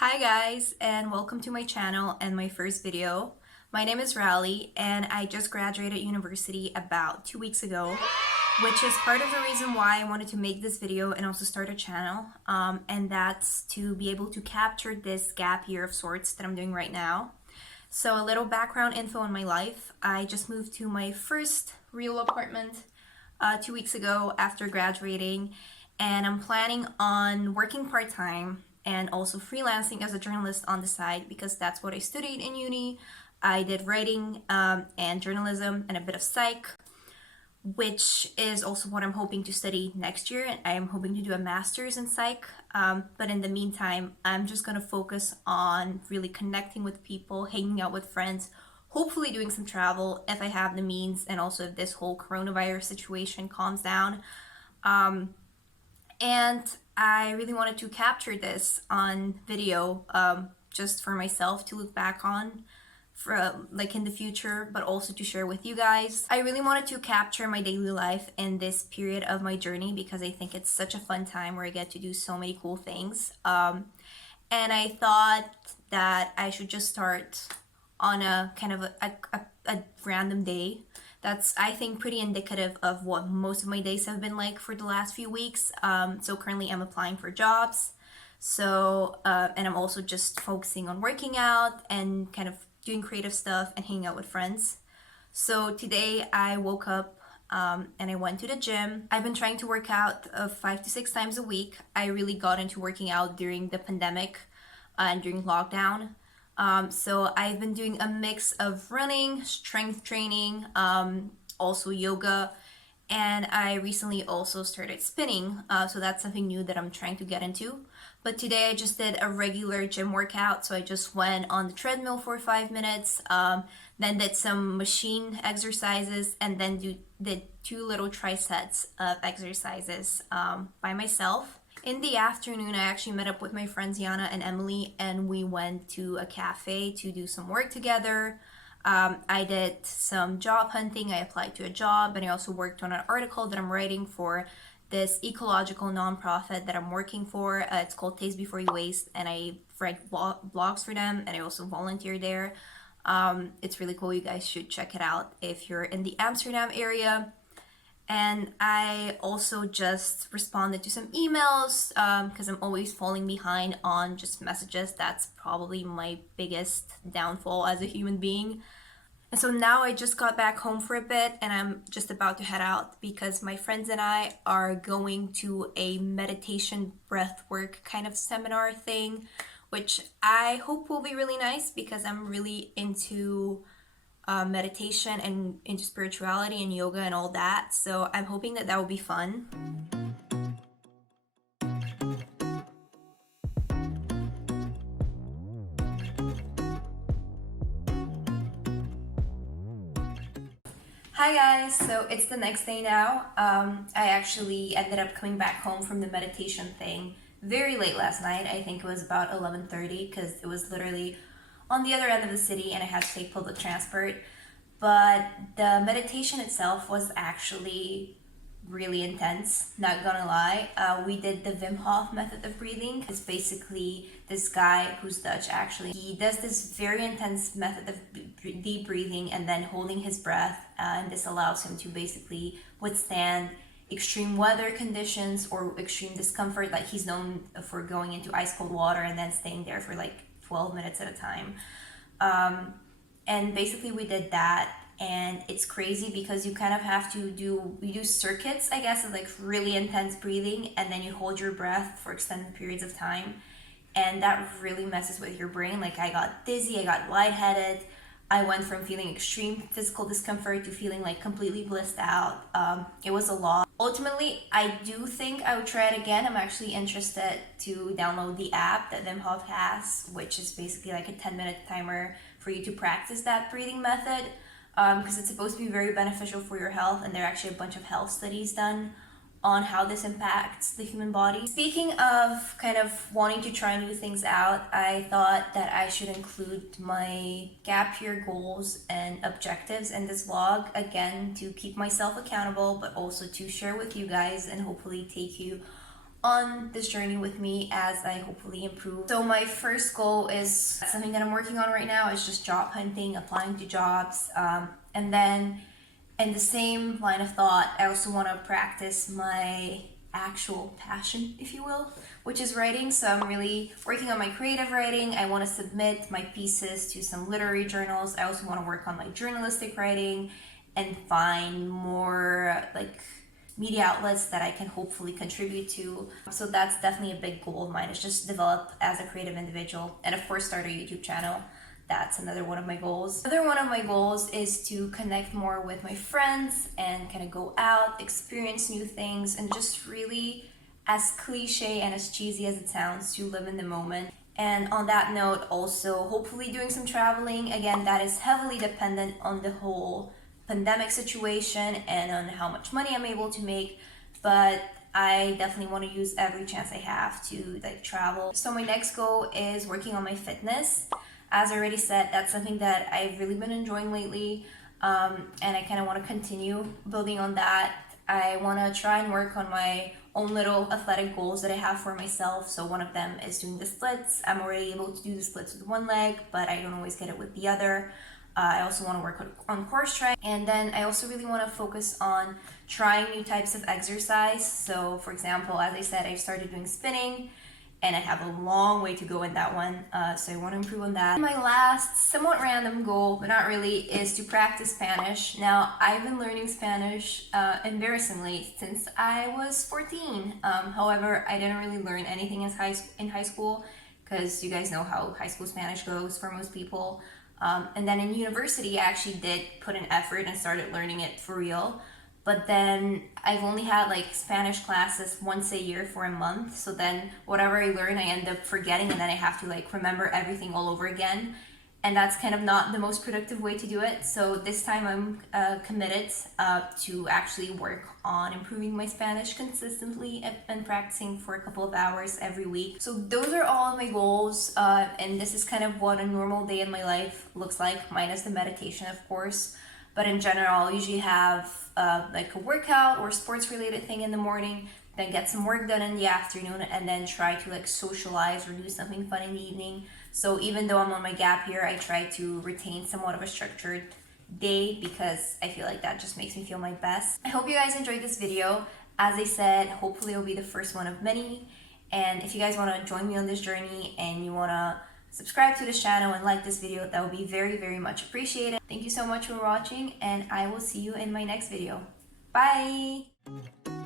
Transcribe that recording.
Hi guys, and welcome to my channel and my first video. My name is Rali and I just graduated university about 2 weeks ago, which is part of the reason why I wanted to make this video and also start a channel. And that's to be able to capture this gap year of sorts that I'm doing right now. So a little background info on my life. I just moved to my first real apartment 2 weeks ago after graduating, and I'm planning on working part-time and also freelancing as a journalist on the side because that's what I studied in uni. I did writing and journalism and a bit of psych, which is also what I'm hoping to study next year. And I'm hoping to do a master's in psych. But in the meantime, I'm just gonna focus on really connecting with people, hanging out with friends, hopefully doing some travel if I have the means, and also if this whole coronavirus situation calms down. And I really wanted to capture this on video just for myself to look back on for like in the future, but also to share with you guys. I really wanted to capture my daily life in this period of my journey because I think it's such a fun time where I get to do so many cool things. And I thought that I should just start on a kind of a random day. That's, I think, pretty indicative of what most of my days have been like for the last few weeks. So currently I'm applying for jobs. So, and I'm also just focusing on working out and kind of doing creative stuff and hanging out with friends. So today I woke up and I went to the gym. I've been trying to work out 5 to 6 times a week. I really got into working out during the pandemic and during lockdown. So I've been doing a mix of running, strength training, also yoga, and I recently also started spinning. So that's something new that I'm trying to get into. But today I just did a regular gym workout. So I just went on the treadmill for 5 minutes, then did some machine exercises, and then did 2 little trisets of exercises by myself. In the afternoon, I actually met up with my friends Yana and Emily, and we went to a cafe to do some work together. I did some job hunting. I applied to a job, and I also worked on an article that I'm writing for this ecological nonprofit that I'm working for. It's called Taste Before You Waste, and I write blogs for them, and I also volunteer there. It's really cool. You guys should check it out if you're in the Amsterdam area. And I also just responded to some emails because I'm always falling behind on just messages. That's probably my biggest downfall as a human being. And so now I just got back home for a bit and I'm just about to head out because my friends and I are going to a meditation breathwork kind of seminar thing, which I hope will be really nice because I'm really into meditation and into spirituality and yoga and all that. So I'm hoping that will be fun. Hi guys, so it's the next day now. I actually ended up coming back home from the meditation thing very late last night. I think it was about 11:30 because it was literally on the other end of the city and I had to take public transport. But the meditation itself was actually really intense, not gonna lie. We did the Wim Hof method of breathing. It's basically this guy who's Dutch actually. He does this very intense method of deep breathing and then holding his breath, and this allows him to basically withstand extreme weather conditions or extreme discomfort. Like he's known for going into ice cold water and then staying there for like 12 minutes at a time. And basically we did that, and it's crazy because you kind of have to do circuits, I guess, of like really intense breathing, and then you hold your breath for extended periods of time, and that really messes with your brain. Like I got dizzy, I got lightheaded, I went from feeling extreme physical discomfort to feeling like completely blissed out. It was a lot. Ultimately, I do think I would try it again. I'm actually interested to download the app that Wim Hof has, which is basically like a 10-minute timer for you to practice that breathing method, because it's supposed to be very beneficial for your health, and there are actually a bunch of health studies done on how this impacts the human body. Speaking of kind of wanting to try new things out, I thought that I should include my gap year goals and objectives in this vlog, again, to keep myself accountable, but also to share with you guys and hopefully take you on this journey with me as I hopefully improve. So my first goal is something that I'm working on right now. Is just job hunting, applying to jobs, and then in the same line of thought, I also want to practice my actual passion, if you will, which is writing. So I'm really working on my creative writing. I want to submit my pieces to some literary journals. I also want to work on my journalistic writing and find more like media outlets that I can hopefully contribute to. So that's definitely a big goal of mine, is just develop as a creative individual, and of course start a YouTube channel. That's another one of my goals. Another one of my goals is to connect more with my friends and kind of go out, experience new things, and just really, as cliche and as cheesy as it sounds, to live in the moment. And on that note, also hopefully doing some traveling. Again, that is heavily dependent on the whole pandemic situation and on how much money I'm able to make, but I definitely want to use every chance I have to like travel. So my next goal is working on my fitness. As I already said, that's something that I've really been enjoying lately, and I kind of want to continue building on that. I want to try and work on my own little athletic goals that I have for myself. So one of them is doing the splits. I'm already able to do the splits with one leg, but I don't always get it with the other. I also want to work on core strength, and then I also really want to focus on trying new types of exercise. So for example, as I said, I started doing spinning, and I have a long way to go in that one, so I want to improve on that. My last, somewhat random goal, but not really, is to practice Spanish. Now, I've been learning Spanish, embarrassingly, since I was 14. However, I didn't really learn anything in high school, because you guys know how high school Spanish goes for most people. And then in university, I actually did put an effort and started learning it for real. But then I've only had like Spanish classes once a year for a month. So then whatever I learn, I end up forgetting, and then I have to like remember everything all over again. And that's kind of not the most productive way to do it. So this time I'm committed to actually work on improving my Spanish consistently and practicing for a couple of hours every week. So those are all of my goals. And this is kind of what a normal day in my life looks like, minus the meditation, of course. But in general, I'll usually have like a workout or sports related thing in the morning, then get some work done in the afternoon, and then try to like socialize or do something fun in the evening. So even though I'm on my gap year, I try to retain somewhat of a structured day, because I feel like that just makes me feel my best. I hope you guys enjoyed this video. As I said, hopefully it'll be the first one of many. And if you guys want to join me on this journey and you want to subscribe to this channel and like this video, that would be very, very much appreciated. Thank you so much for watching, and I will see you in my next video. Bye!